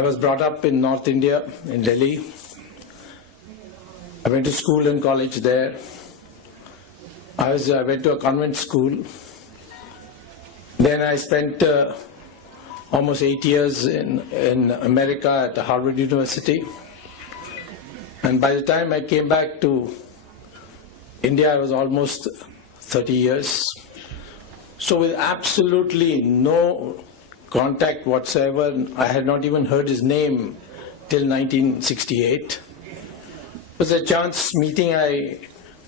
I was brought up in North India, in Delhi. I went to school and college there. I went to a convent school. Then I spent almost 8 years in America at Harvard University. And by the time I came back to India, I was almost 30 years. So with absolutely no contact whatsoever, I had not even heard his name till 1968. It was a chance meeting.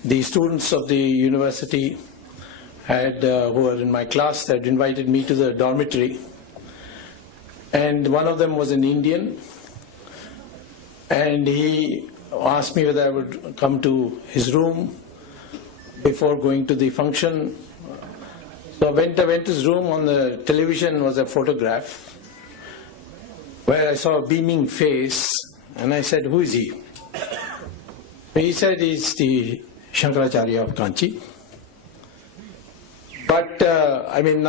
The students of the university who were in my class had invited me to the dormitory. And one of them was an Indian. And he asked me whether I would come to his room before going to the function. So I went to his room. On the television was a photograph where I saw a beaming face, and I said, "Who is he?" He said, "He's the Shankaracharya of Kanchi." But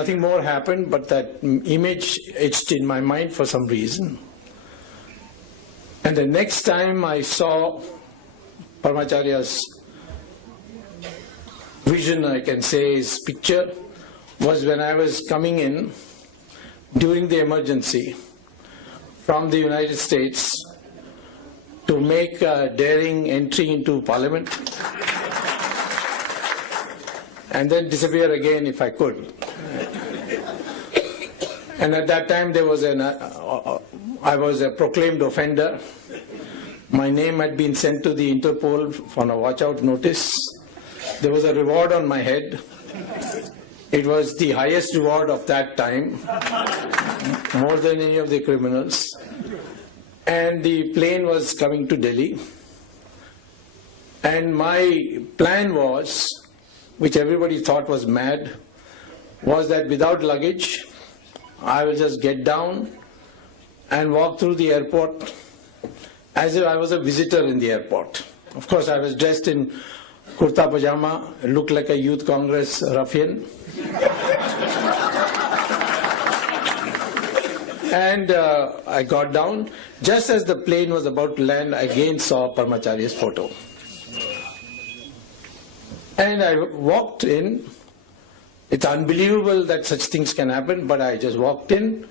nothing more happened, but that image etched in my mind for some reason. And the next time I saw Paramacharya's vision, I can say, his picture, was when I was coming in during the emergency from the United States to make a daring entry into Parliament and then disappear again if I could. And at that time I was a proclaimed offender. My name had been sent to the Interpol for a watch-out notice. There was a reward on my head. It was the highest reward of that time, more than any of the criminals. And the plane was coming to Delhi. And my plan was, which everybody thought was mad, was that without luggage, I will just get down and walk through the airport as if I was a visitor in the airport. Of course, I was dressed in kurta pajama, looked like a youth congress ruffian. And I got down. Just as the plane was about to land, I again saw Paramacharya's photo. And I walked in. It's unbelievable that such things can happen, but I just walked in.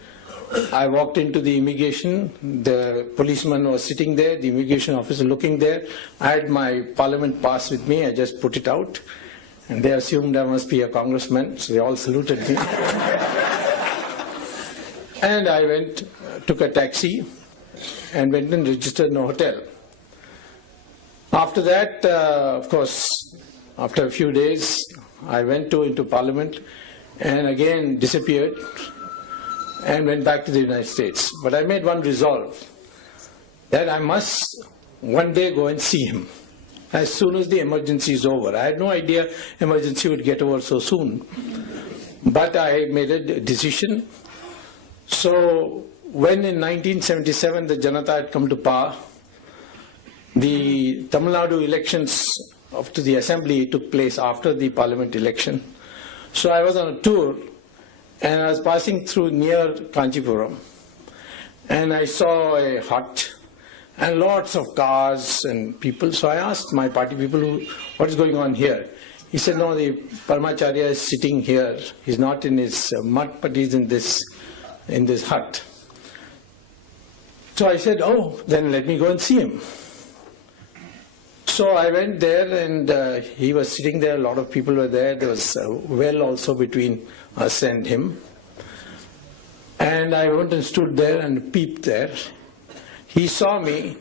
I walked into the immigration. The policeman was sitting there, the immigration officer looking there. I had my parliament pass with me. I just put it out. And they assumed I must be a congressman, so they all saluted me. And I took a taxi and went and registered in a hotel. After that, of course, after a few days, I went into Parliament and again disappeared and went back to the United States. But I made one resolve, that I must one day go and see him as soon as the emergency is over. I had no idea emergency would get over so soon. But I made a decision. So when in 1977 the Janata had come to power, the Tamil Nadu elections to the assembly took place after the parliament election. So I was on a tour and I was passing through near Kanchipuram and I saw a hut and lots of cars and people. So I asked my party people, what is going on here? He said, no, the Paramacharya is sitting here. He's not in his mud, but he's in this hut. So I said, oh, then let me go and see him. So I went there and he was sitting there. A lot of people were there. There was a well also between us and him. And I went and stood there and peeped there. He saw me.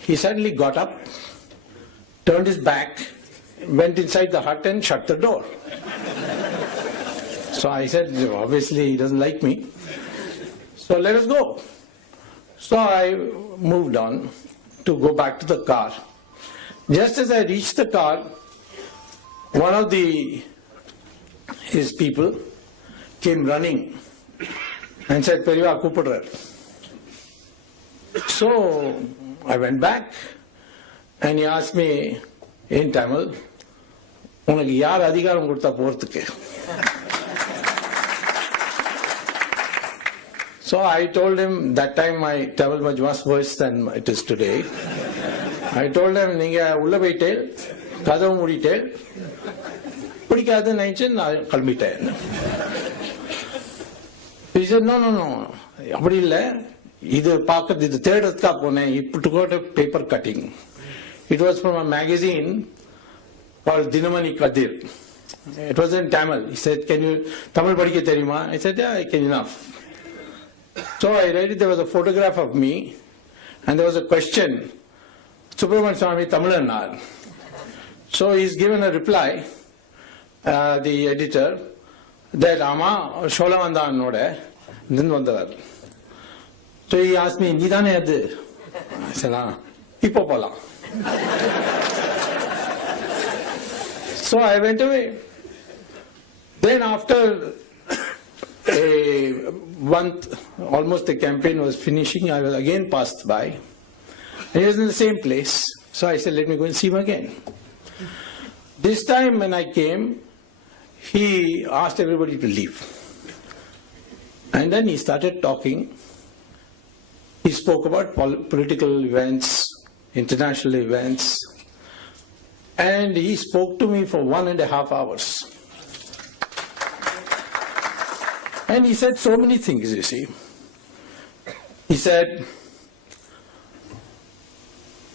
He suddenly got up, turned his back, went inside the hut and shut the door. So I said, obviously he doesn't like me. So let us go. So I moved on to go back to the car. Just as I reached the car, one of his people came running and said, Periva Kupadrar. So I went back and he asked me in Tamil, "Unakku yaar adhikaram kodutha poradhukku?" So I told him, that time my Tamil was much worse than it is today. I told him, "Ninga ulla poitel, kadavu muditel, pidikadhu nenichu naan kalambiten." He said, "No, appadi illa, idu paakradhu idu thedradhukka ponen, he got a paper cutting. It was from a magazine called Dinamani Kadir. It was in Tamil. He said, "Can you Tamil padikka theriyuma?" I said, "Yeah, I can enough." So I read it, there was a photograph of me, and there was a question, "Subramanian Swamy Tamilanar." So he's given a reply, the editor, that Ama Sholavandan Node, Nindvandavar. So he asked me, "Nidane adu?" I said, "Ipo pola." So I went away. Then after a month, almost the campaign was finishing, I was again passed by. And he was in the same place. So I said, "Let me go and see him again." This time when I came, he asked everybody to leave. And then he started talking. He spoke about political events, international events. And he spoke to me for 1.5 hours. And he said so many things, you see. He said,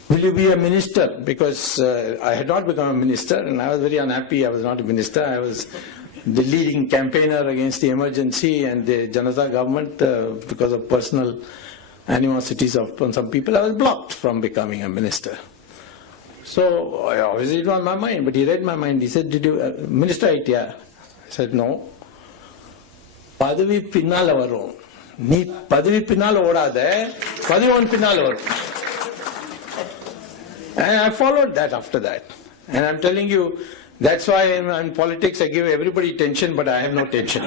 "Will you be a minister?" Because I had not become a minister, and I was very unhappy I was not a minister. I was the leading campaigner against the emergency and the Janata government because of personal animosities of some people. I was blocked from becoming a minister. So obviously it was on my mind, but he read my mind. He said, "Did you minister idea?" I said, "No." "Padavi pinnala varum. Nee padavi pinnala odada, padavi pinnala varum." And I followed that after that. And I'm telling you, that's why in politics I give everybody tension, but I have no tension.